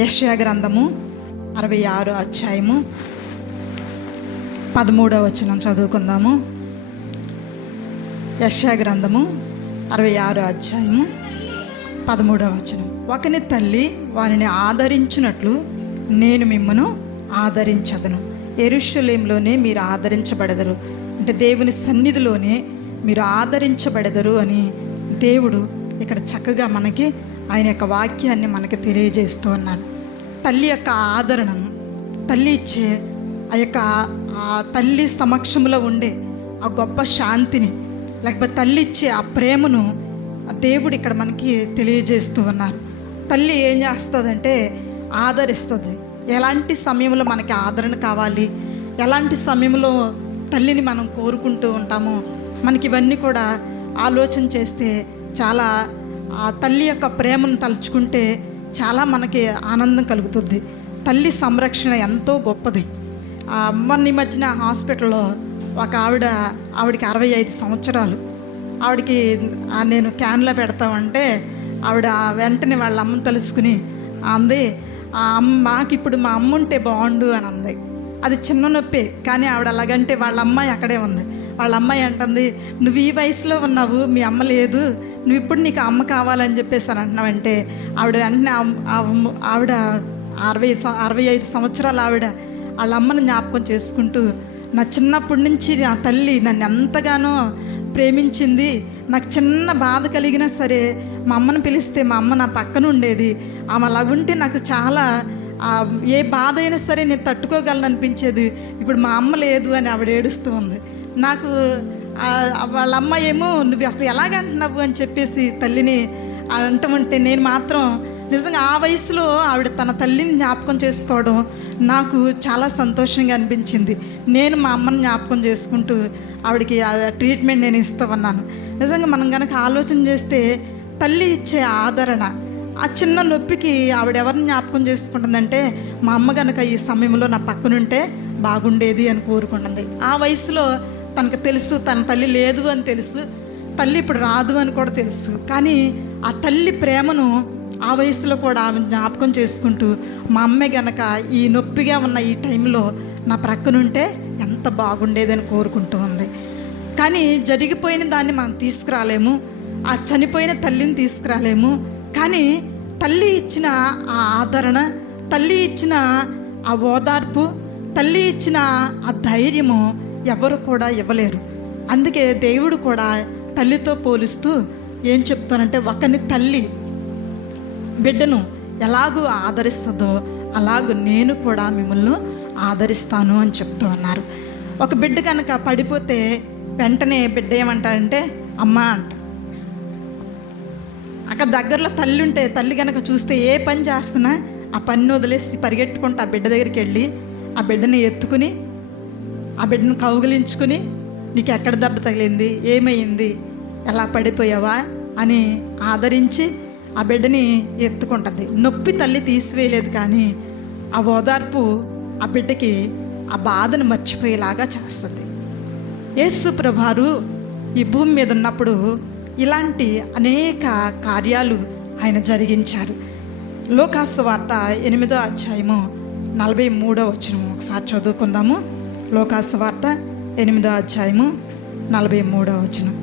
యెషయా గ్రంథము 66 అధ్యాయము 13వ వచనం చదువుకుందాము. యెషయా గ్రంథము 66 అధ్యాయము 13వ వచనం. ఒకని తల్లి వారిని ఆదరించినట్లు నేను మిమ్మను ఆదరించదను. యెరూషలేములోనే మీరు ఆదరించబడదరు, అంటే దేవుని సన్నిధిలోనే మీరు ఆదరించబడదరు అని దేవుడు ఇక్కడ చక్కగా మనకి ఆయన యొక్క వాక్యాన్ని మనకి తెలియజేస్తూ ఉన్నాడు. తల్లి యొక్క ఆదరణను, తల్లి ఇచ్చే ఆ తల్లి సమక్షంలో ఉండే ఆ గొప్ప శాంతిని, లేకపోతే తల్లి ఇచ్చే ఆ ప్రేమను దేవుడు ఇక్కడ మనకి తెలియజేస్తూ ఉన్నారు. తల్లి ఏం చేస్తుందంటే ఆదరిస్తుంది. ఎలాంటి సమయంలో మనకి ఆదరణ కావాలి, ఎలాంటి సమయంలో తల్లిని మనం కోరుకుంటూ ఉంటామో మనకి ఇవన్నీ కూడా ఆలోచన చేస్తే చాలా ఆ తల్లి యొక్క ప్రేమను తలుచుకుంటే చాలా మనకి ఆనందం కలుగుతుంది. తల్లి సంరక్షణ ఎంతో గొప్పది. మొన్న ఈ మధ్యన హాస్పిటల్లో ఒక ఆవిడకి 65 సంవత్సరాలు. ఆవిడకి నేను క్యాన్లో పెడతామంటే ఆవిడ వెంటనే వాళ్ళ అమ్మని తెలుసుకుని అంది, మాకు ఇప్పుడు మా అమ్మ ఉంటే బాగుండు అని అంది. అది చిన్న నొప్పి, కానీ ఆవిడ అలాగంటే వాళ్ళ అమ్మాయి అక్కడే ఉంది. వాళ్ళ అమ్మాయి అంటుంది, నువ్వు ఈ వయసులో ఉన్నావు, మీ అమ్మ లేదు, నువ్వు ఇప్పుడు నీకు అమ్మ కావాలని చెప్పేసి అని అంటున్నావంటే ఆవిడ వెంటనే ఆవిడ 65 సంవత్సరాలు ఆవిడ వాళ్ళ అమ్మని జ్ఞాపకం చేసుకుంటూ, నా చిన్నప్పటి నుంచి నా తల్లి నన్ను ఎంతగానో ప్రేమించింది, నాకు చిన్న బాధ కలిగినా సరే మా అమ్మను పిలిస్తే మా అమ్మ నా పక్కన ఉండేది, ఆమె అలాగుంటే నాకు చాలా ఏ బాధ అయినా సరే నేను తట్టుకోగలను అనిపించేది, ఇప్పుడు మా అమ్మ లేదు అని ఆవిడ ఏడుస్తూ ఉంది. నాకు వాళ్ళ అమ్మ ఏమో నువ్వు అసలు ఎలాగంటున్నావు అని చెప్పేసి తల్లిని అంటమంటే నేను మాత్రం నిజంగా ఆ వయసులో ఆవిడ తన తల్లిని జ్ఞాపకం చేసుకోవడం నాకు చాలా సంతోషంగా అనిపించింది. నేను మా అమ్మని జ్ఞాపకం చేసుకుంటూ ఆవిడకి ట్రీట్మెంట్ నేను ఇస్తూ ఉన్నాను. నిజంగా మనం కనుక ఆలోచన చేస్తే తల్లి ఇచ్చే ఆదరణ, ఆ చిన్న నొప్పికి ఆవిడ ఎవరిని జ్ఞాపకం చేసుకుంటుందంటే మా అమ్మ కనుక ఈ సమయంలో నా పక్కనుంటే బాగుండేది అని కోరుకుంటుంది. ఆ వయసులో తనకు తెలుసు తన తల్లి లేదు అని తెలుసు, తల్లి ఇప్పుడు రాదు అని కూడా తెలుసు, కానీ ఆ తల్లి ప్రేమను ఆ వయసులో కూడా ఆమె జ్ఞాపకం చేసుకుంటూ మా అమ్మే గనక ఈ నొప్పిగా ఉన్న ఈ టైంలో నా ప్రక్కనుంటే ఎంత బాగుండేదని కోరుకుంటూ ఉంది. కానీ జరిగిపోయిన దాన్ని మనం తీసుకురాలేము, ఆ చనిపోయిన తల్లిని తీసుకురాలేము, కానీ తల్లి ఇచ్చిన ఆ ఆదరణ, తల్లి ఇచ్చిన ఆ ఓదార్పు, తల్లి ఇచ్చిన ఆ ధైర్యము ఎవరు కూడా ఇవ్వలేరు. అందుకే దేవుడు కూడా తల్లితో పోలుస్తూ ఏం చెప్తానంటే, ఒకని తల్లి బిడ్డను ఎలాగూ ఆదరిస్తుందో అలాగూ నేను కూడా మిమ్మల్ని ఆదరిస్తాను అని చెప్తూ ఉన్నారు. ఒక బిడ్డ కనుక పడిపోతే వెంటనే బిడ్డ ఏమంటాడంటే అమ్మా అంట. అక్కడ దగ్గరలో తల్లి ఉంటే తల్లి కనుక చూస్తే ఏ పని చేస్తున్నా ఆ పని వదిలేసి పరిగెట్టుకుంటూ ఆ బిడ్డ దగ్గరికి వెళ్ళి ఆ బిడ్డని ఎత్తుకుని ఆ బిడ్డను కౌగిలించుకుని నీకు ఎక్కడ దెబ్బ తగిలింది, ఏమైంది, ఎలా పడిపోయావా అని ఆదరించి ఆ బిడ్డని ఎత్తుకుంటుంది. నొప్పి తల్లి తీసివేయలేదు, కానీ ఆ ఓదార్పు ఆ బిడ్డకి ఆ బాధను మర్చిపోయేలాగా చేస్తుంది. యేసు ప్రభువారు ఈ భూమి మీద ఉన్నప్పుడు ఇలాంటి అనేక కార్యాలు ఆయన జరిగించారు. లోకాసు వార్త 8వ అధ్యాయము 43వ వచనం ఒకసారి చదువుకుందాము. లోకాసు వార్త 8వ అధ్యాయము 43వ వచనం.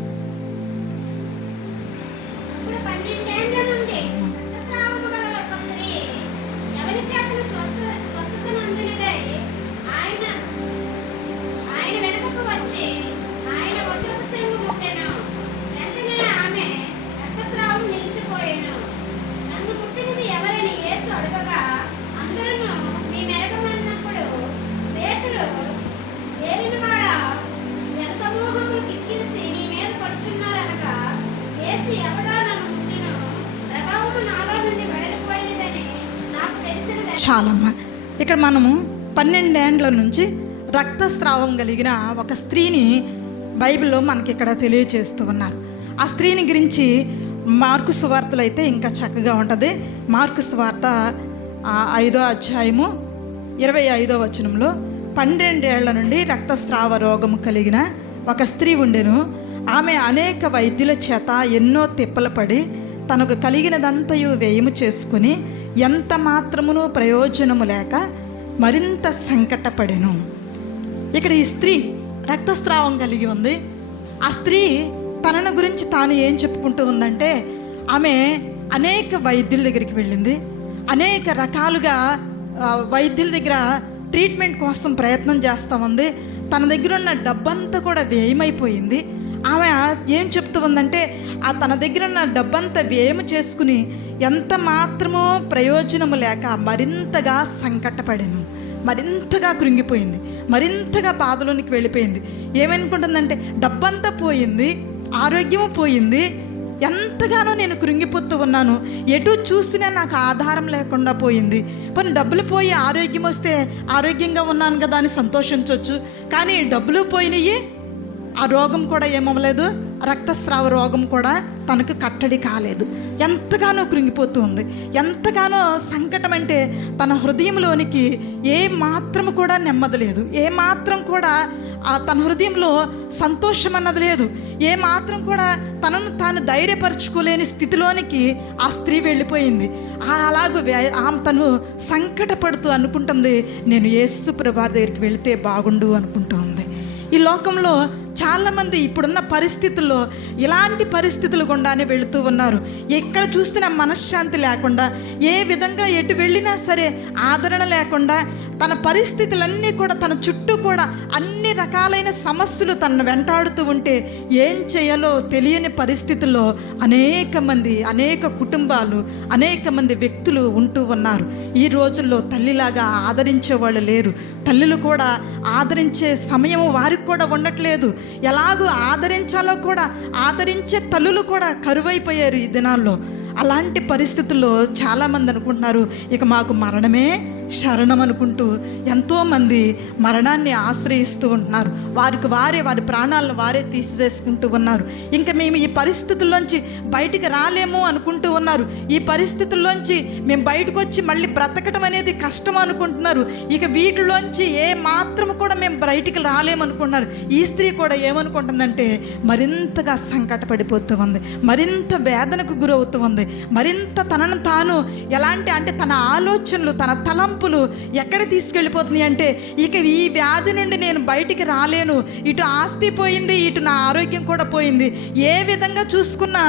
చాలమ్మా, ఇక్కడ మనము 12 ఏండ్ల నుంచి రక్తస్రావం కలిగిన ఒక స్త్రీని బైబిల్లో మనకి ఇక్కడ తెలియజేస్తూ ఉన్నారు. ఆ స్త్రీని గురించి మార్కు సువార్తలో అయితే ఇంకా చక్కగా ఉంటుంది. మార్కు సువార్త 5వ అధ్యాయము 25వ వచనంలో 12 ఏళ్ల నుండి రక్తస్రావ రోగము కలిగిన ఒక స్త్రీ ఉండెను. ఆమె అనేక వైద్యుల చేత ఎన్నో తిప్పలు పడి తనకు కలిగినదంతయు వ్యయము చేసుకుని ఎంత మాత్రమును ప్రయోజనము లేక మరింత సంకటపడెను. ఇక్కడ ఈ స్త్రీ రక్తస్రావం కలిగి ఉంది. ఆ స్త్రీ తనను గురించి తాను ఏం చెప్పుకుంటూ ఉందంటే, ఆమె అనేక వైద్యుల దగ్గరికి వెళ్ళింది, అనేక రకాలుగా వైద్యుల దగ్గర ట్రీట్మెంట్ కోసం ప్రయత్నం చేస్తూ ఉంది. తన దగ్గర ఉన్న డబ్బంతా కూడా వ్యయమైపోయింది. ఆమె ఏం చెప్తూ ఉందంటే, తన దగ్గర ఉన్న డబ్బంతా వ్యయం చేసుకుని ఎంత మాత్రమో ప్రయోజనము లేక మరింతగా సంకటపడాను, మరింతగా కృంగిపోయింది, మరింతగా బాధలోనికి వెళ్ళిపోయింది. ఏమనుకుంటుందంటే, డబ్బంతా పోయింది, ఆరోగ్యము పోయింది, ఎంతగానో నేను కృంగిపోతూ ఉన్నాను, ఎటు చూసినా నాకు ఆధారం లేకుండా పోయింది. పోనీ డబ్బులు పోయి ఆరోగ్యం వస్తే ఆరోగ్యంగా ఉన్నాను కదా అని సంతోషించవచ్చు, కానీ డబ్బులు పోయినాయి, ఆ రోగం కూడా ఏమవ్వలేదు, రక్తస్రావ రోగం కూడా తనకు కట్టడి కాలేదు. ఎంతగానో కృంగిపోతూ ఉంది, ఎంతగానో సంకటం. అంటే తన హృదయంలోనికి ఏ మాత్రం కూడా నెమ్మది లేదు, ఏ మాత్రం కూడా తన హృదయంలో సంతోషం అన్నది లేదు, ఏ మాత్రం కూడా తనను తాను ధైర్యపరచుకోలేని స్థితిలోనికి ఆ స్త్రీ వెళ్ళిపోయింది. అలాగూ తను సంకటపడుతూ అనుకుంటుంది, నేను యేసు ప్రభువు దగ్గరికి వెళితే బాగుండు అనుకుంటుంది. ఈ లోకంలో చాలామంది ఇప్పుడున్న పరిస్థితుల్లో ఇలాంటి పరిస్థితులు గుండానే వెళుతూ ఉన్నారు. ఎక్కడ చూసినా మనశ్శాంతి లేకుండా, ఏ విధంగా ఎటు వెళ్ళినా సరే ఆదరణ లేకుండా, తన పరిస్థితులన్నీ కూడా తన చుట్టూ కూడా అన్ని రకాలైన సమస్యలు తనను వెంటాడుతూ ఉంటే ఏం చేయాలో తెలియని పరిస్థితుల్లో అనేక మంది, అనేక కుటుంబాలు, అనేక మంది వ్యక్తులు ఉంటూ ఉన్నారు. ఈ రోజుల్లో తల్లిలాగా ఆదరించే వాళ్ళు లేరు. తల్లులు కూడా ఆదరించే సమయం వారికి కూడా ఉండట్లేదు. ఎలాగూ ఆదరించాలో కూడా ఆదరించే తల్లులు కూడా కరువైపోయారు ఈ దినాల్లో. అలాంటి పరిస్థితుల్లో చాలామంది అనుకుంటున్నారు, ఇక మాకు మరణమే శరణం అనుకుంటూ ఎంతోమంది మరణాన్ని ఆశ్రయిస్తూ ఉంటున్నారు. వారి ప్రాణాలను వారే తీసివేసుకుంటూ ఉన్నారు. ఇంకా మేము ఈ పరిస్థితుల్లోంచి బయటికి రాలేము అనుకుంటూ ఉన్నారు. ఈ పరిస్థితుల్లోంచి మేము బయటకు వచ్చి మళ్ళీ బ్రతకటం అనేది కష్టం అనుకుంటున్నారు. ఇక వీటిలోంచి ఏ మాత్రం కూడా మేము బయటికి రాలేమనుకుంటున్నారు. ఈ స్త్రీ కూడా ఏమనుకుంటుందంటే, మరింతగా సంకటపడిపోతూ ఉంది, మరింత వేదనకు గురవుతూ ఉంది, మరింత తనను తాను ఎలాంటి అంటే తన ఆలోచనలు, తన తలంపులు ఎక్కడ తీసుకెళ్ళిపోతుంది అంటే, ఇక ఈ వ్యాధి నుండి నేను బయటికి రాలేను, ఇటు ఆస్తి పోయింది, ఇటు నా ఆరోగ్యం కూడా పోయింది, ఏ విధంగా చూసుకున్నా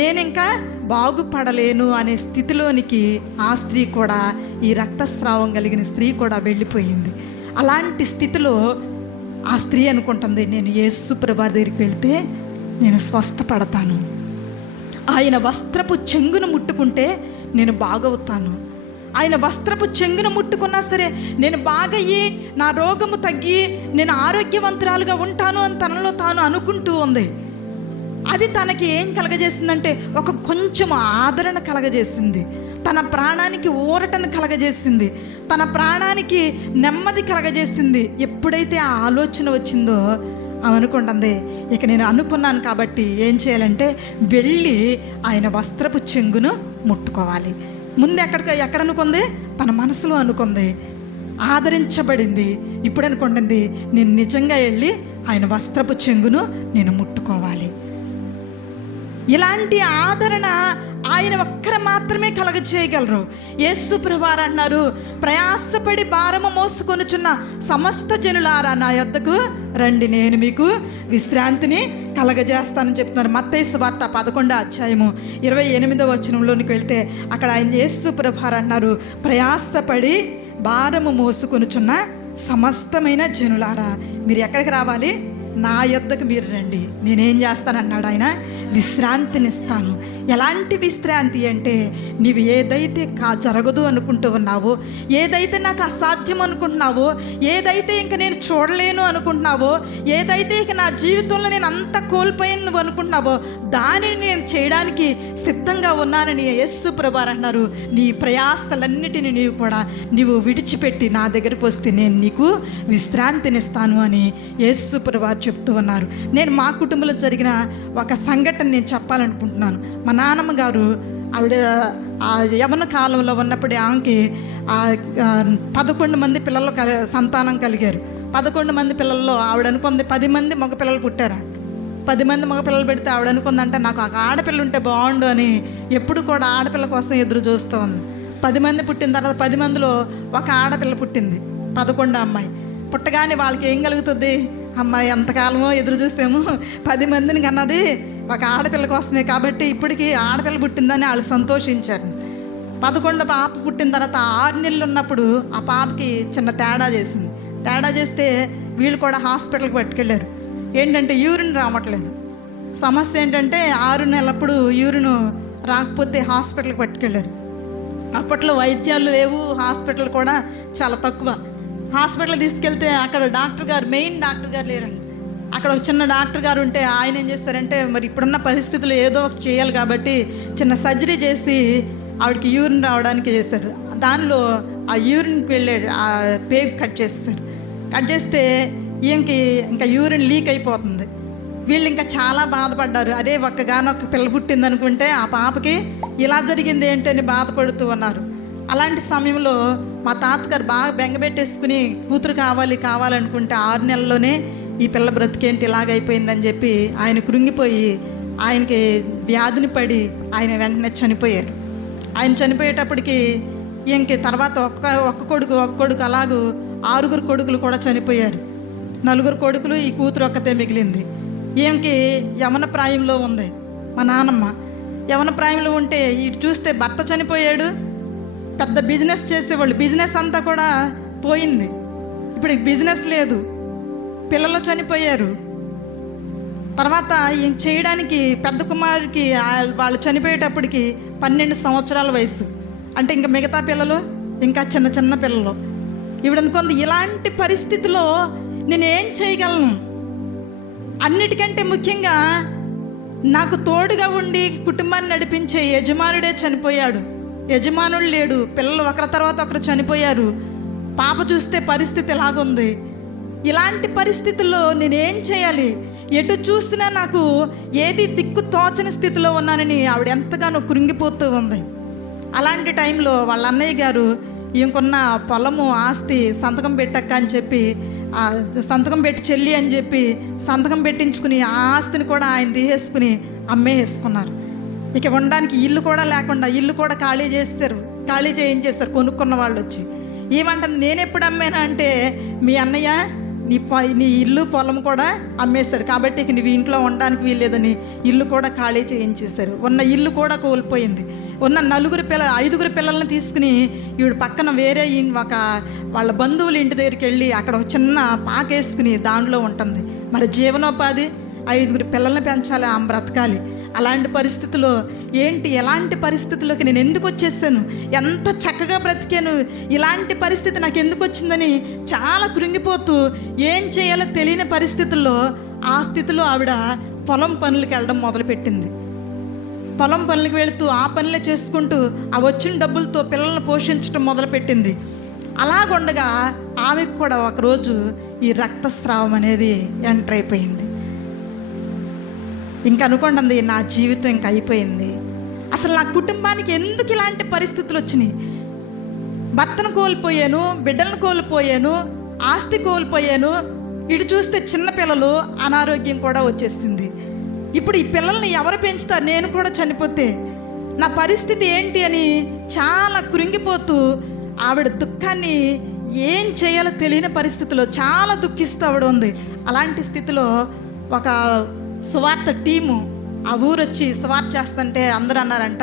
నేను ఇంకా బాగుపడలేను అనే స్థితిలోనికి ఆ స్త్రీ కూడా, ఈ రక్తస్రావం కలిగిన స్త్రీ కూడా వెళ్ళిపోయింది. అలాంటి స్థితిలో ఆ స్త్రీ అనుకుంటుంది, నేను యేసు ప్రభువు దగ్గరికి వెళ్తే నేను స్వస్థపడతాను, ఆయన వస్త్రపు చెంగును ముట్టుకుంటే నేను బాగవుతాను, ఆయన వస్త్రపు చెంగును ముట్టుకున్నా సరే నేను బాగయ్యి నా రోగము తగ్గి నేను ఆరోగ్యవంతురాలుగా ఉంటాను అని తనలో తాను అనుకుంటూ ఉంది. అది తనకి ఏం కలగజేసిందంటే, ఒక కొంచెం ఆదరణ కలగజేసింది, తన ప్రాణానికి ఊరటను కలగజేసింది, తన ప్రాణానికి నెమ్మది కలగజేసింది. ఎప్పుడైతే ఆ ఆలోచన వచ్చిందో అనుకుంటుంది, ఇక నేను అనుకున్నాను కాబట్టి ఏం చేయాలంటే వెళ్ళి ఆయన వస్త్రపు చెంగును ముట్టుకోవాలి. ముందు ఎక్కడ అనుకుంది, తన మనసులో అనుకుంది, ఆదరించబడింది. ఇప్పుడు అనుకుంటుంది, నేను నిజంగా వెళ్ళి ఆయన వస్త్రపు చెంగును నేను ముట్టుకోవాలి. ఇలాంటి ఆదరణ ఆయన ఒక్కరు మాత్రమే కలగజేయగలరు. యేసు ప్రభువారు అన్నారు, ప్రయాసపడి భారము మోసుకొనుచున్న సమస్త జనులారా నా యొద్దకు రండి, నేను మీకు విశ్రాంతిని కలగజేస్తానని చెప్తున్నారు. మత్తయి సువార్త 11వ అధ్యాయము 28వ వచనంలోనికి వెళ్తే అక్కడ ఆయన యేసు ప్రభువారు అన్నారు, ప్రయాసపడి భారము మోసుకొనుచున్న సమస్తమైన జనులారా మీరు ఎక్కడికి రావాలి, నా యొద్దకు మీరు రండి, నేనేం చేస్తానన్నాడు ఆయన, విశ్రాంతినిస్తాను. ఎలాంటి విశ్రాంతి అంటే, నీవు ఏదైతే జరగదు అనుకుంటూ ఉన్నావో, ఏదైతే నాకు అసాధ్యం అనుకుంటున్నావో, ఏదైతే ఇంక నేను చూడలేను అనుకుంటున్నావో, ఏదైతే ఇక నా జీవితంలో నేను అంత కోల్పోయాను నువ్వు అనుకుంటున్నావో, దానిని నేను చేయడానికి సిద్ధంగా ఉన్నానని యేసు ప్రభువారు అన్నారు. నీ ప్రయాసలన్నిటిని నీవు విడిచిపెట్టి నా దగ్గరికి వస్తే నేను నీకు విశ్రాంతినిస్తాను అని యేసు ప్రభువారు చెప్తూ ఉన్నారు. నేను మా కుటుంబంలో జరిగిన ఒక సంఘటన నేను చెప్పాలనుకుంటున్నాను. మా నాన్నమ్మ గారు, ఆవిడ యవ్వన కాలంలో ఉన్నప్పుడే ఆమెకి 11 మంది పిల్లలు సంతానం కలిగారు. 11 మంది పిల్లల్లో ఆవిడ అనుకుంది 10 మంది మగ పిల్లలు పుట్టారు. 10 మంది మగ పిల్లలు పెడితే ఆవిడ అనుకుందంటే, నాకు ఒక ఆడపిల్ల ఉంటే బాగుండు అని ఎప్పుడు కూడా ఆడపిల్ల కోసం ఎదురు చూస్తూ ఉంది. 10 మంది పుట్టిన తర్వాత 10 మందిలో ఒక ఆడపిల్ల పుట్టింది, 11 అమ్మాయి. పుట్టగానే వాళ్ళకి ఏం కలుగుతుంది? అమ్మాయి ఎంతకాలమో ఎదురు చూసాము, 10 మందిని కన్నది ఒక ఆడపిల్ల కోసమే, కాబట్టి ఇప్పటికీ ఆడపిల్ల పుట్టిందని వాళ్ళు సంతోషించారు. 11 పాప పుట్టిన తర్వాత 6 నెలలు ఉన్నప్పుడు ఆ పాపకి చిన్న తేడా చేసింది. తేడా చేస్తే వీళ్ళు కూడా హాస్పిటల్కి పట్టుకెళ్ళారు. ఏంటంటే యూరిన్ రావట్లేదు. సమస్య ఏంటంటే 6 నెలలప్పుడు యూరిన్ రాకపోతే హాస్పిటల్కి పట్టుకెళ్ళారు. అప్పట్లో వైద్యాలు లేవు, హాస్పిటల్ కూడా చాలా తక్కువ. హాస్పిటల్ తీసుకెళ్తే అక్కడ డాక్టర్ గారు, మెయిన్ డాక్టర్ గారు లేరండి. అక్కడ ఒక చిన్న డాక్టర్ గారు ఉంటే ఆయన ఏం చేస్తారంటే, మరి ఇప్పుడున్న పరిస్థితులు ఏదో ఒకటి చేయాలి కాబట్టి చిన్న సర్జరీ చేసి ఆవిడకి యూరిన్ రావడానికి చేశారు. దానిలో ఆ యూరిన్కి వెళ్ళే ఆ పేగు కట్ చేస్తారు. కట్ చేస్తే ఈయనకి ఇంకా యూరిన్ లీక్ అయిపోతుంది. వీళ్ళు ఇంకా చాలా బాధపడ్డారు. అరే ఒక్కగానొక్క పిల్ల పుట్టింది అనుకుంటే ఆ పాపకి ఇలా జరిగింది ఏంటని బాధపడుతూ ఉన్నారు. అలాంటి సమయంలో మా తాతగారు బాగా బెంగపెట్టేసుకుని కూతురు కావాలనుకుంటే 6 నెలల్లోనే ఈ పిల్ల బ్రతికేంటి ఇలాగైపోయిందని చెప్పి ఆయన కృంగిపోయి ఆయనకి వ్యాధిని పడి ఆయన వెంటనే చనిపోయారు. ఆయన చనిపోయేటప్పటికి ఇంక తర్వాత ఒక్క కొడుకు అలాగూ 6 కొడుకులు కూడా చనిపోయారు. 4 కొడుకులు, ఈ కూతురు ఒక్కతే మిగిలింది. ఈమెకి యవన ప్రాయంలో ఉంది. మా నాన్నమ్మ యవన ప్రాయంలో ఉంటే ఇటు చూస్తే భర్త చనిపోయాడు, పెద్ద బిజినెస్ చేసేవాళ్ళు, బిజినెస్ అంతా కూడా పోయింది. ఇప్పుడు బిజినెస్ లేదు, పిల్లలు చనిపోయారు. తర్వాత ఈయన చేయడానికి పెద్ద కుమారుడికి వాళ్ళు చనిపోయేటప్పటికి 12 సంవత్సరాల వయసు. అంటే ఇంకా మిగతా పిల్లలు ఇంకా చిన్న పిల్లలు. ఇవిడనుకుంది ఇలాంటి పరిస్థితిలో నేనేం చేయగలను? అన్నిటికంటే ముఖ్యంగా నాకు తోడుగా ఉండి కుటుంబాన్ని నడిపించే యజమానుడే చనిపోయాడు, యజమానుడు లేడు, పిల్లలు ఒకరి తర్వాత ఒకరు చనిపోయారు. పాప చూస్తే పరిస్థితి ఎలాగుంది? ఇలాంటి పరిస్థితుల్లో నేనేం చేయాలి? ఎటు చూసినా నాకు ఏది దిక్కు తోచని స్థితిలో ఉన్నానని ఆవిడ ఎంతగానో కృంగిపోతూ ఉంది. అలాంటి టైంలో వాళ్ళ అన్నయ్య గారు ఇంకొన్న పొలము ఆస్తి సంతకం పెట్టక్క అని చెప్పి, సంతకం పెట్టి చెల్లి అని చెప్పి సంతకం పెట్టించుకుని ఆ ఆస్తిని కూడా ఆయన తీసేసుకుని అమ్మేసుకున్నారు. ఇక ఉండడానికి ఇల్లు కూడా లేకుండా ఇల్లు కూడా ఖాళీ చేయించేస్తారు కొనుక్కున్న వాళ్ళు వచ్చి. ఏమంటుంది, నేను ఎప్పుడు అమ్మానా అంటే, మీ అన్నయ్య నీ ఇల్లు పొలం కూడా అమ్మేశాడు కాబట్టి ఇక నువ్వు ఇంట్లో ఉండడానికి వీల్లేదని ఇల్లు కూడా ఖాళీ చేయించేశారు. ఉన్న ఇల్లు కూడా కోల్పోయింది. ఉన్న 5 పిల్లల్ని తీసుకుని ఈవిడ పక్కన వేరే వాళ్ళ బంధువుల ఇంటి దగ్గరికి వెళ్ళి అక్కడ ఒక చిన్న పాకేసుకుని దానిలో ఉంటుంది. మరి జీవనోపాధి 5 పిల్లల్ని పెంచాలి, ఆమె బ్రతకాలి. అలాంటి పరిస్థితుల్లో ఎలాంటి పరిస్థితుల్లోకి నేను ఎందుకు వచ్చేసాను? ఎంత చక్కగా బ్రతికాను, ఇలాంటి పరిస్థితి నాకు ఎందుకు వచ్చిందని చాలా కృంగిపోతూ ఏం చేయాలో తెలియని పరిస్థితుల్లో ఆ స్థితిలో ఆవిడ పొలం పనులకి వెళ్ళడం మొదలుపెట్టింది. పొలం పనులకు వెళుతూ ఆ పనులే చేసుకుంటూ ఆ వచ్చిన డబ్బులతో పిల్లల్ని పోషించడం మొదలుపెట్టింది. అలాగుండగా ఆమెకు కూడా ఒకరోజు ఈ రక్తస్రావం అనేది ఎంటర్ అయిపోయింది. ఇంక అనుకోండి, నా జీవితం ఇంక అయిపోయింది. అసలు నా కుటుంబానికి ఎందుకు ఇలాంటి పరిస్థితులు వచ్చినాయి? భర్తను కోల్పోయాను, బిడ్డలను కోల్పోయాను, ఆస్తి కోల్పోయాను. ఇటు చూస్తే చిన్నపిల్లలు, అనారోగ్యం కూడా వచ్చేసింది. ఇప్పుడు ఈ పిల్లల్ని ఎవరు పెంచుతారు? నేను కూడా చనిపోతే నా పరిస్థితి ఏంటి అని చాలా కృంగిపోతూ ఆవిడ దుఃఖాన్ని ఏం చేయాలో తెలియని పరిస్థితిలో చాలా దుఃఖిస్తూ ఆవిడ ఉంది. అలాంటి స్థితిలో ఒక సువార్త టీము ఆ ఊరు వచ్చి సువార్త చేస్తుంటే అందరూ అన్నారంట,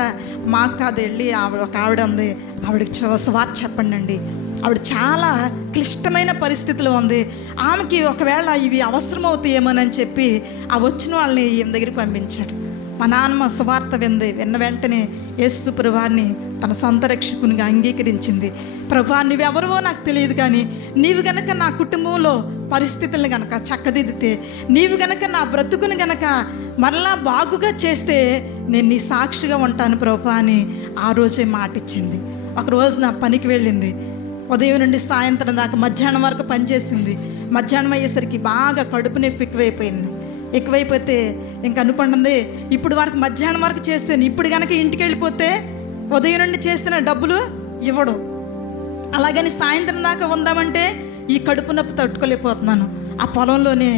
మాకు కాదు వెళ్ళి ఒక ఆవిడ ఉంది, ఆవిడకి సువార్త చెప్పండి అండి, ఆవిడ చాలా క్లిష్టమైన పరిస్థితిలో ఉంది, ఆమెకి ఒకవేళ ఇవి అవసరమవుతాయేమోనని చెప్పి ఆ వచ్చిన వాళ్ళని ఈమె దగ్గరికి పంపించారు. మా నాన్నమ్మ సువార్త విన్న వెంటనే యేసు ప్రభువాన్ని తన సొంత రక్షకునిగా అంగీకరించింది. ప్రభువా, నువ్వెవరో నాకు తెలియదు, కానీ నీవు గనక నా కుటుంబంలో పరిస్థితులను గనక చక్కదిద్దితే, నీవు గనక నా బ్రతుకుని గనక మరలా బాగుగా చేస్తే నేను నీ సాక్షిగా ఉంటాను ప్రభువా అని ఆ రోజే మాటిచ్చింది. ఒకరోజు నా పనికి వెళ్ళింది. ఉదయం నుండి సాయంత్రం దాకా మధ్యాహ్నం వరకు పనిచేసింది. మధ్యాహ్నం అయ్యేసరికి బాగా కడుపు నొప్పి ఎక్కువైపోతే ఇంక అనుకుంటుంది, ఇప్పుడు వరకు మధ్యాహ్నం వరకు చేస్తాను, ఇప్పుడు కనుక ఇంటికి వెళ్ళిపోతే ఉదయం నుండి చేసిన డబ్బులు ఇవ్వడం, అలాగని సాయంత్రం దాకా ఉందామంటే ఈ కడుపు నొప్పి తట్టుకోలేకపోతున్నాను. ఆ పొలంలోనే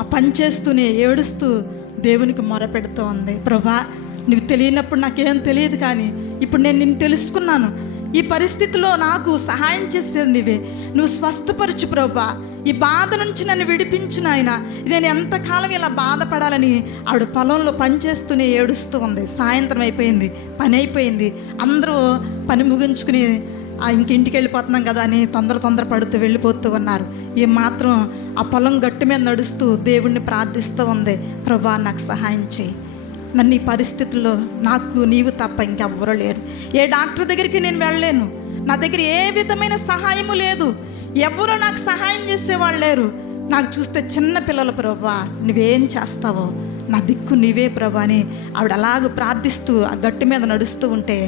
ఆ పని చేస్తూనే ఏడుస్తూ దేవునికి మొరపెడుతూ ఉంది. ప్రభా, నువ్వు తెలియనప్పుడు నాకేం తెలియదు, కానీ ఇప్పుడు నేను నిన్ను తెలుసుకున్నాను. ఈ పరిస్థితిలో నాకు సహాయం చేసేది నీవే. నువ్వు స్వస్థపరచు ప్రభా, ఈ బాధ నుంచి నన్ను విడిపించు నాయన. నేను ఎంతకాలం ఇలా బాధపడాలని ఆవిడ పొలంలో పనిచేస్తూనే ఏడుస్తూ ఉంది. సాయంత్రం అయిపోయింది, పని అయిపోయింది, అందరూ పని ముగించుకుని ఇంక ఇంటికి వెళ్ళిపోతున్నాం కదా అని తొందర పడుతూ వెళ్ళిపోతూ ఉన్నారు. ఏం మాత్రం ఆ పొలం గట్టు మీద నడుస్తూ దేవుణ్ణి ప్రార్థిస్తూ ఉంది, ప్రభా నాకు సహాయం చేయి. నన్ను ఈ పరిస్థితుల్లో నాకు నీవు తప్ప ఇంకెవ్వరూ లేరు. ఏ డాక్టర్ దగ్గరికి నేను వెళ్ళలేను, నా దగ్గర ఏ విధమైన సహాయము లేదు, ఎవరో నాకు సహాయం చేసేవాళ్ళు లేరు. నాకు చూస్తే చిన్న పిల్లలు, ప్రభా నువ్వేం చేస్తావో, నా దిక్కు నీవే ప్రభా అని ఆవిడ అలాగ ప్రార్థిస్తూ ఆ గట్టు మీద నడుస్తూ ఉంటే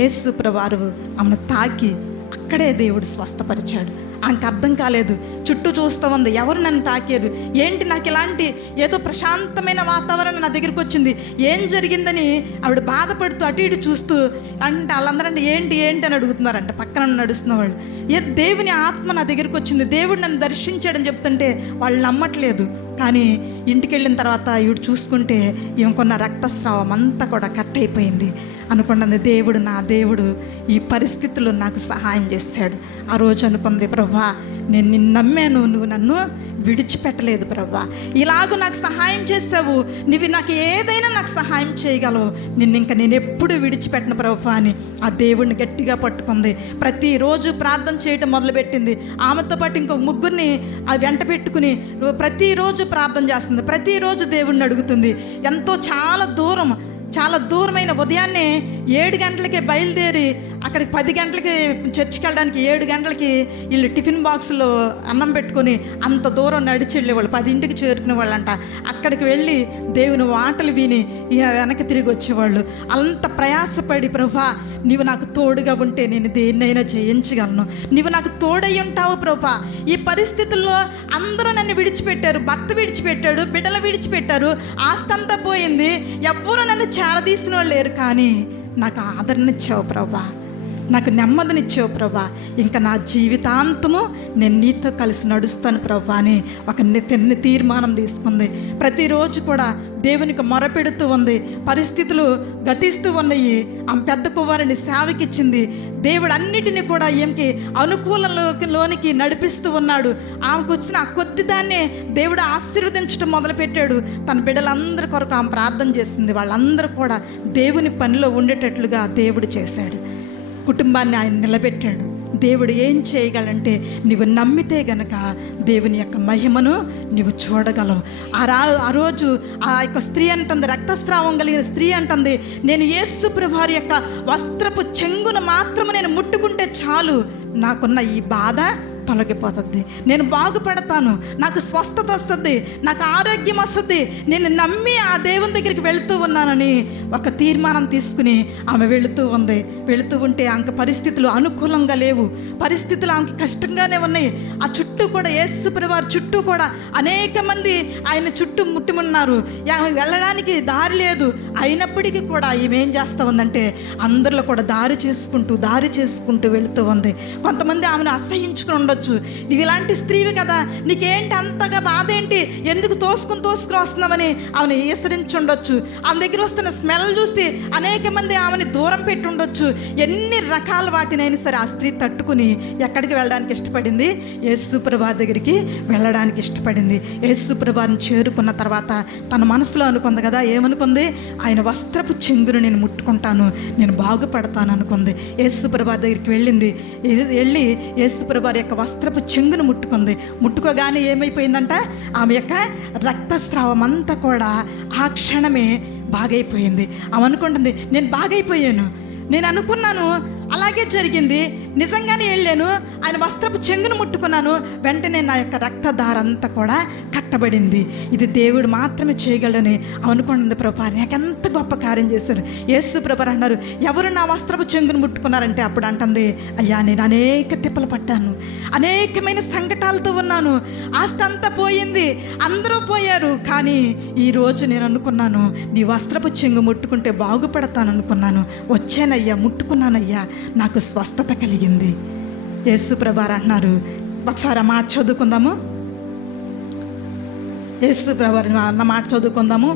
యేసు ప్రభువారు ఆమెను తాకి అక్కడే దేవుడు స్వస్థపరిచాడు. ఆమెకు అర్థం కాలేదు, చుట్టూ చూస్తూ ఉంది, ఎవరు నన్ను తాకారు, ఏంటి నాకు ఇలాంటి ఏదో ప్రశాంతమైన వాతావరణం నా దగ్గరికి వచ్చింది, ఏం జరిగిందని ఆవిడ బాధపడుతూ అటు ఇటు చూస్తూ అంటే వాళ్ళందరంటే ఏంటి అని అడుగుతున్నారంట. పక్కన నడుస్తున్న వాళ్ళు, దేవుని ఆత్మ నా దగ్గరికి వచ్చింది, దేవుడు నన్ను దర్శించాడని చెప్తుంటే వాళ్ళు నమ్మట్లేదు. కానీ ఇంటికి వెళ్ళిన తర్వాత ఈవిడ చూసుకుంటే ఈమెకున్న రక్తస్రావం అంతా కూడా కట్ అయిపోయింది. అనుకున్నది, దేవుడు నా దేవుడు ఈ పరిస్థితుల్లో నాకు సహాయం చేశాడు. ఆ రోజు అనుకుంది, ప్రభా నేను నిన్ను నమ్మాను, నువ్వు నన్ను విడిచిపెట్టలేదు ప్రభా, ఇలాగూ నాకు సహాయం చేసావు, నువ్వు నాకు ఏదైనా నాకు సహాయం చేయగలవు, నేను ఎప్పుడు విడిచిపెట్టను ప్రభా అని ఆ దేవుడిని గట్టిగా పట్టుకుంది. ప్రతిరోజు ప్రార్థన చేయటం మొదలుపెట్టింది. ఆమెతో పాటు ఇంకొక ముగ్గురిని అది వెంట పెట్టుకుని ప్రతిరోజు ప్రార్థన చేస్తుంది, ప్రతిరోజు దేవుడిని అడుగుతుంది. చాలా దూరమైన ఉదయాన్నే 7 గంటలకే బయలుదేరి అక్కడికి 10 గంటలకి చర్చికి వెళ్ళడానికి 7 గంటలకి వీళ్ళు టిఫిన్ బాక్సులో అన్నం పెట్టుకొని అంత దూరం నడిచి వెళ్ళేవాళ్ళు. 10ంటికి చేరుకునే వాళ్ళంట. అక్కడికి వెళ్ళి దేవుని మాటలు విని వెనక్కి తిరిగి వచ్చేవాళ్ళు. అంత ప్రయాసపడి, ప్రభా నీవు నాకు తోడుగా ఉంటే నేను దేన్నైనా జయించగలను, నీవు నాకు తోడై ఉంటావు ప్రభా. ఈ పరిస్థితుల్లో అందరూ నన్ను విడిచిపెట్టారు, భర్త విడిచిపెట్టాడు, బిడ్డలు విడిచిపెట్టారు, ఆస్తంతా పోయింది, ఎవ్వరూ నన్ను చేరదీసిన వాళ్ళు లేరు, కానీ నాకు ఆదరణిచ్చావు ప్రభా, నాకు నెమ్మదినిచ్చావు ప్రభా. ఇంకా నా జీవితాంతము నేను నీతో కలిసి నడుస్తాను ప్రభా అని ఒక తీర్మానం తీసుకుంది. ప్రతిరోజు కూడా దేవునికి మొరపెడుతూ ఉంది. పరిస్థితులు గతిస్తూ ఉన్నాయి. ఆమె పెద్ద కుమారుని సేవకిచ్చింది. దేవుడు అన్నిటినీ కూడా ఈమెకి అనుకూలంలోనికి నడిపిస్తూ ఉన్నాడు. ఆమెకు వచ్చిన ఆ కొద్ది దాన్నే దేవుడు ఆశీర్వదించడం మొదలుపెట్టాడు. తన బిడ్డలందరి కొరకు ఆమె ప్రార్థన చేసింది. వాళ్ళందరూ కూడా దేవుని పనిలో ఉండేటట్లుగా దేవుడు చేశాడు. కుటుంబాన్ని ఆయన నిలబెట్టాడు. దేవుడు ఏం చేయగలంటే, నీవు నమ్మితే గనక దేవుని యొక్క మహిమను నీవు చూడగలవు. ఆ రోజు ఆ యొక్క స్త్రీ అంటుంది, రక్తస్రావం కలిగిన స్త్రీ అంటుంది, నేను యేసు ప్రభువారి యొక్క వస్త్రపు చెంగును మాత్రము నేను ముట్టుకుంటే చాలు, నాకున్న ఈ బాధ తొలగిపోతుంది, నేను బాగుపడతాను, నాకు స్వస్థత వస్తుంది, నాకు ఆరోగ్యం వస్తుంది, నేను నమ్మి ఆ దేవుని దగ్గరికి వెళుతూ ఉన్నానని ఒక తీర్మానం తీసుకుని ఆమె వెళుతూ ఉంటే ఆమెకు పరిస్థితులు అనుకూలంగా లేవు, పరిస్థితులు ఆమెకి కష్టంగానే ఉన్నాయి. ఆ చుట్టూ కూడా యేసు ప్రభువారి చుట్టూ కూడా అనేక మంది ఆయన చుట్టూ ముట్టుమున్నారు. ఆమె వెళ్ళడానికి దారి లేదు. అయినప్పటికీ కూడా ఈమె ఏం చేస్తూ ఉందంటే అందరిలో కూడా దారి చేసుకుంటూ వెళుతూ ఉంది. కొంతమంది ఆమెను అసహించుకుని ఉండొచ్చు, నీవు ఇలాంటి స్త్రీవి కదా, నీకేంటి అంతగా బాధ ఏంటి, ఎందుకు తోసుకుని వస్తున్నామని ఆమెను ఈసరించి ఉండొచ్చు. ఆమె దగ్గర వస్తున్న స్మెల్ చూసి అనేక మంది ఆమెని దూరం పెట్టి ఉండొచ్చు. ఎన్ని రకాల వాటినైనా సరే ఆ స్త్రీ తట్టుకుని ఎక్కడికి వెళ్ళడానికి ఇష్టపడింది? యేసు ప్రభువారి దగ్గరికి వెళ్ళడానికి ఇష్టపడింది. యేసు ప్రభువారిని చేరుకున్న తర్వాత తన మనసులో అనుకుంది కదా, ఏమనుకుంది? ఆయన వస్త్రపు చెంగును నేను ముట్టుకుంటాను, నేను బాగుపడతాను అనుకుంది. యేసు ప్రభువారి దగ్గరికి వెళ్ళి యేసు ప్రభువారి యొక్క వస్త్రపు చెంగును ముట్టుకోగానే ఏమైపోయిందంట, ఆమె యొక్క రక్తస్రావం అంతా కూడా ఆ క్షణమే బాగైపోయింది. ఆమె అనుకుంటుంది, నేను బాగైపోయాను, నేను అనుకున్నాను, అలాగే జరిగింది, నిజంగానే వెళ్ళాను, ఆయన వస్త్రపు చెంగును ముట్టుకున్నాను, వెంటనే నా యొక్క రక్తధారంతా కూడా కట్టబడింది. ఇది దేవుడు మాత్రమే చేయగలడని అనుకుంటుంది. ప్రభా నాకెంత గొప్ప కార్యం చేశారు. యేసు ప్రభు అన్నారు, ఎవరు నా వస్త్రపు చెంగును ముట్టుకున్నారంటే అప్పుడు అంటుంది, అయ్యా నేను అనేక తిప్పలు పడ్డాను, అనేకమైన సంకటాలతో ఉన్నాను, ఆస్తి అంతా పోయింది, అందరూ పోయారు, కానీ ఈరోజు నేను అనుకున్నాను నీ వస్త్రపు చెంగు ముట్టుకుంటే బాగుపడతాను అనుకున్నాను, వచ్చానయ్యా, ముట్టుకున్నానయ్యా, నాకు స్వస్థత కలిగింది. యేసు ప్రభువారు అంటున్నారు, ఒకసారి ఆ మాట చదువుకుందాము. యేసు ప్రభువారు అన్న మాట చదువుకుందాము.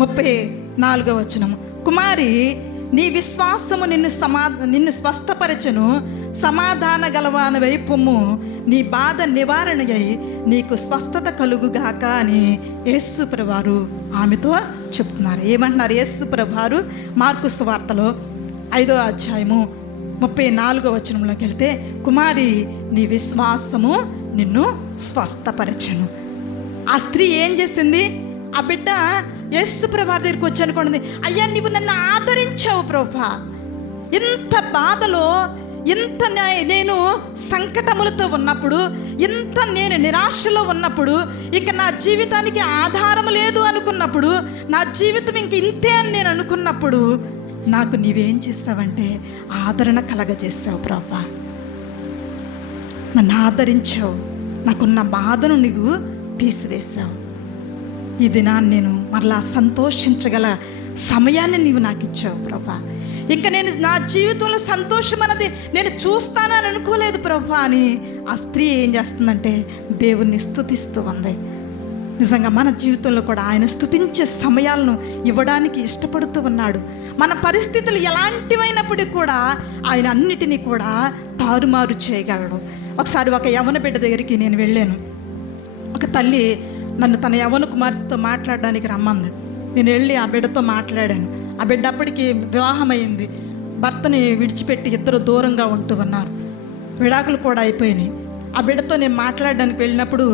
34వ వచనము, కుమారి నీ విశ్వాసము నిన్ను స్వస్థపరచెను, సమాధాన గలవానివై పొమ్ము, నీ బాధ నివారణ అయి నీకు స్వస్థత కలుగుగాక అని యేసు ప్రభువారు ఆమెతో చెప్తున్నారు. ఏమంటున్నారు యేసు ప్రభువారు? మార్కు సువార్తలో 5వ అధ్యాయము 34వ వచనంలోకి వెళ్తే, కుమారి నీ విశ్వాసము నిన్ను స్వస్థపరచెను. ఆ స్త్రీ ఏం చేసింది? ఆ బిడ్డ యేసు ప్రభువారి దగ్గరికి వచ్చి అనుకోండి, అయ్యా నీవు నన్ను ఆదరించావు ప్రభా, ఇంత బాధలో, ఇంత నేను సంకటములతో ఉన్నప్పుడు, ఇంత నేను నిరాశలో ఉన్నప్పుడు, ఇక నా జీవితానికి ఆధారం లేదు అనుకున్నప్పుడు, నా జీవితం ఇంక ఇంతే అని నేను అనుకున్నప్పుడు నాకు నీవేం చేస్తావంటే ఆదరణ కలగజేసావు ప్రభా, నన్ను ఆదరించావు, నాకున్న బాధను నీవు తీసివేశావు. ఈ దినాన్ని నేను మరలా సంతోషించగల సమయాన్ని నీవు నాకు ఇచ్చావు ప్రభా. ఇంకా నేను నా జీవితంలో సంతోషం అన్నది నేను చూస్తానని అనుకోలేదు ప్రభా అని ఆ స్త్రీ ఏం చేస్తుందంటే దేవుణ్ణి స్తుతిస్తూ ఉంది. నిజంగా మన జీవితంలో కూడా ఆయన స్తుతించే సమయాలను ఇవ్వడానికి ఇష్టపడుతూ ఉన్నాడు. మన పరిస్థితులు ఎలాంటివైనప్పటికీ కూడా ఆయన అన్నిటినీ కూడా తారుమారు చేయగలడు. ఒకసారి ఒక యవ్వన బిడ్డ దగ్గరికి నేను వెళ్ళాను. ఒక తల్లి నన్ను తన యవ్వన కుమార్తెతో మాట్లాడడానికి రమ్మంది. నేను వెళ్ళి ఆ బిడ్డతో మాట్లాడాను. ఆ బిడ్డ అప్పటికి వివాహమైంది, భర్తని విడిచిపెట్టి ఇద్దరు దూరంగా ఉంటూ ఉన్నారు, విడాకులు కూడా అయిపోయినాయి. ఆ బిడ్డతో నేను మాట్లాడడానికి వెళ్ళినప్పుడు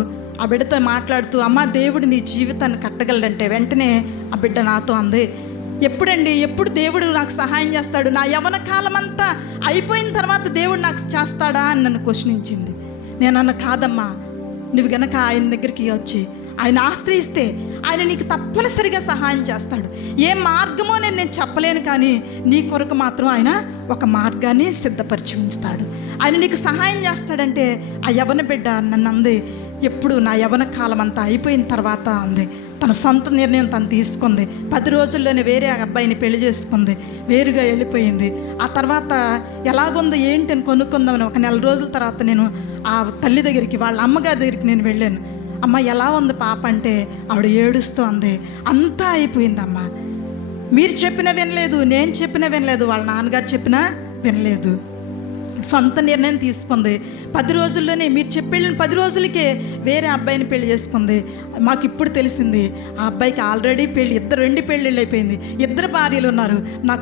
ఆ బిడ్డతో మాట్లాడుతూ, అమ్మ దేవుడు నీ జీవితాన్ని కట్టగలడంటే వెంటనే ఆ బిడ్డ నాతో అంది, ఎప్పుడు దేవుడు నాకు సహాయం చేస్తాడు, నా యవ్వన కాలం అంతా అయిపోయిన తర్వాత దేవుడు నాకు చేస్తాడా అని నన్ను క్వశ్చనించింది. నేను అన్న, కాదమ్మా, నువ్వు గనక ఆయన దగ్గరికి వచ్చి ఆయన ఆశ్రయిస్తే ఆయన నీకు తప్పనిసరిగా సహాయం చేస్తాడు. ఏ మార్గమో నేను చెప్పలేను, కానీ నీ కొరకు మాత్రం ఆయన ఒక మార్గాన్ని సిద్ధపరిచి ఉంచుతాడు. ఆయన నీకు సహాయం చేస్తాడంటే ఆ యవ్వన బిడ్డ నన్ను అంది, ఎప్పుడు నా యవ్వన కాలం అంతా అయిపోయిన తర్వాత అంది, తన సొంత నిర్ణయం తను తీసుకుంది. 10 రోజుల్లోనే వేరే అబ్బాయిని పెళ్లి చేసుకుంది, వేరుగా వెళ్ళిపోయింది. ఆ తర్వాత ఎలాగుందో ఏంటి అని కొనుక్కుందామని ఒక 4 రోజుల తర్వాత నేను ఆ తల్లి దగ్గరికి, వాళ్ళ అమ్మగారి దగ్గరికి నేను వెళ్ళాను. అమ్మ ఎలా ఉంది పాప అంటే ఆవిడ ఏడుస్తూ అంది, అంతా అయిపోయిందమ్మా, మీరు చెప్పినా వినలేదు, నేను చెప్పినా వినలేదు, వాళ్ళ నాన్నగారు చెప్పినా వినలేదు, సొంత నిర్ణయం తీసుకుంది. 10 రోజుల్లోనే, మీరు చెప్పిన 10 రోజులకే వేరే అబ్బాయిని పెళ్లి చేసుకుంది. మాకు ఇప్పుడు తెలిసింది ఆ అబ్బాయికి ఆల్రెడీ రెండు పెళ్ళిళ్ళు అయిపోయింది, 2 భార్యలు ఉన్నారు. నా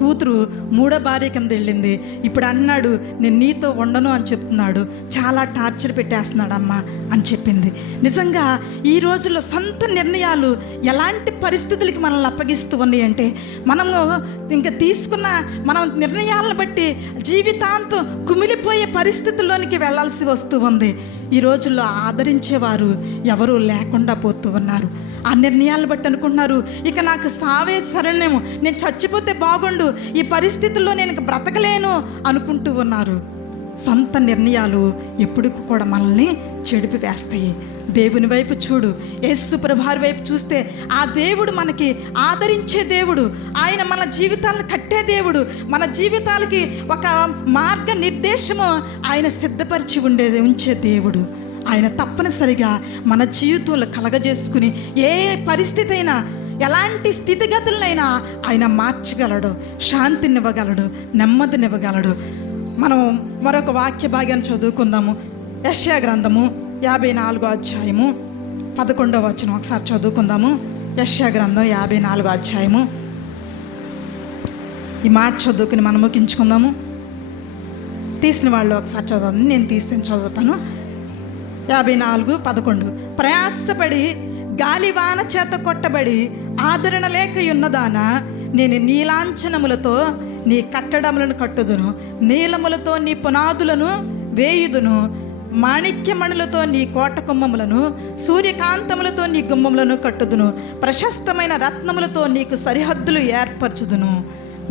కూతురు 3వ భార్య కింద వెళ్ళింది. ఇప్పుడు అన్నాడు, నేను నీతో ఉండను అని చెప్తున్నాడు, చాలా టార్చర్ పెట్టేస్తున్నాడు అమ్మ అని చెప్పింది. నిజంగా ఈ రోజుల్లో సొంత నిర్ణయాలు ఎలాంటి పరిస్థితులకి మనల్ని అప్పగిస్తూ ఉన్నాయి అంటే, మనము ఇంకా తీసుకున్న మనం నిర్ణయాలను బట్టి జీవితాంతం కుమిలిపోయే పరిస్థితుల్లోనికి వెళ్ళాల్సి వస్తూ ఉంది. ఈ రోజుల్లో ఆదరించేవారు ఎవరూ లేకుండా పోతూ ఉన్నారు. ఆ నిర్ణయాలను బట్టి అనుకుంటున్నారు, ఇక నాకు సావే శరణ్యము, నేను చచ్చిపోతే బాగుండు, ఈ పరిస్థితుల్లో నేను బ్రతకలేను అనుకుంటూ ఉన్నారు. సొంత నిర్ణయాలు ఎప్పుడుకు కూడా మనల్ని చెడిపి వేస్తాయి. దేవుని వైపు చూడు, యేసు ప్రభువారి వైపు చూస్తే ఆ దేవుడు మనకి ఆదరించే దేవుడు, ఆయన మన జీవితాలను కట్టే దేవుడు, మన జీవితాలకి ఒక మార్గ నిర్దేశము ఆయన సిద్ధపరిచి ఉంచే దేవుడు. ఆయన తప్పనిసరిగా మన జీవితంలో కలగజేసుకుని ఏ పరిస్థితి అయినా, ఎలాంటి స్థితిగతులనైనా ఆయన మార్చగలడు, శాంతినివ్వగలడు, నెమ్మదినివ్వగలడు. మనం మరొక వాక్య భాగాన్ని చదువుకుందాము. యెషయా గ్రంథము 54వ అధ్యాయము 11వ వచనం ఒకసారి చదువుకుందాము. యెషయా గ్రంథం 54వ అధ్యాయము. ఈ మాట చదువుకుని మనం ముగించుకుందాము. తీసిన వాళ్ళు ఒకసారి చదవండి, నేను తీసి చదువుతాను. 54:11 ప్రయాసపడి గాలివాన చేత కొట్టబడి ఆదరణ లేక ఉన్నదానా, నేను నీలాంఛనములతో నీ కట్టడములను కట్టుదును, నీలములతో నీ పునాదులను వేయుదును, మాణిక్యమణులతో నీ కోట కుమ్మములను, సూర్యకాంతములతో నీ గుమ్మములను కట్టుదును, ప్రశస్తమైన రత్నములతో నీకు సరిహద్దులు ఏర్పరచుదును.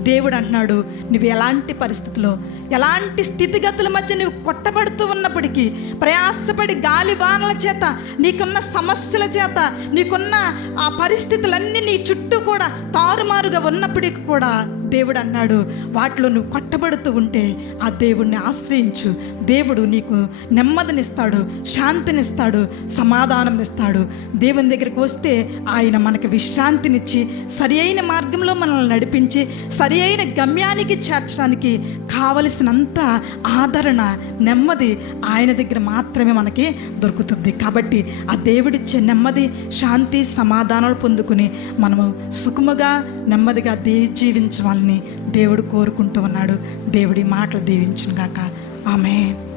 దేవుడు అంటున్నాడు, నువ్వు ఎలాంటి పరిస్థితుల్లో, ఎలాంటి స్థితిగతుల మధ్య నువ్వు కొట్టబడుతూ ఉన్నప్పటికీ, ప్రయాసపడి గాలి వానల చేత, నీకున్న సమస్యల చేత, నీకున్న ఆ పరిస్థితులన్నీ నీ చుట్టూ కూడా తారుమారుగా ఉన్నప్పటికీ కూడా దేవుడు అన్నాడు, వాటిలో నువ్వు కొట్టబడుతూ ఉంటే ఆ దేవుడిని ఆశ్రయించు. దేవుడు నీకు నెమ్మదినిస్తాడు, శాంతినిస్తాడు, సమాధానంనిస్తాడు. దేవుని దగ్గరికి వస్తే ఆయన మనకి విశ్రాంతినిచ్చి సరి అయిన మార్గంలో మనల్ని నడిపించి సరి అయిన గమ్యానికి చేర్చడానికి కావలసినంత ఆదరణ, నెమ్మది ఆయన దగ్గర మాత్రమే మనకి దొరుకుతుంది. కాబట్టి ఆ దేవుడిచ్చే నెమ్మది, శాంతి, సమాధానాలు పొందుకుని మనము సుఖముగా నెమ్మదిగా జీవించాలని దేవుడు కోరుకుంటూ ఉన్నాడు. దేవుడి మాటలు దీవించును గాక. ఆమేన్.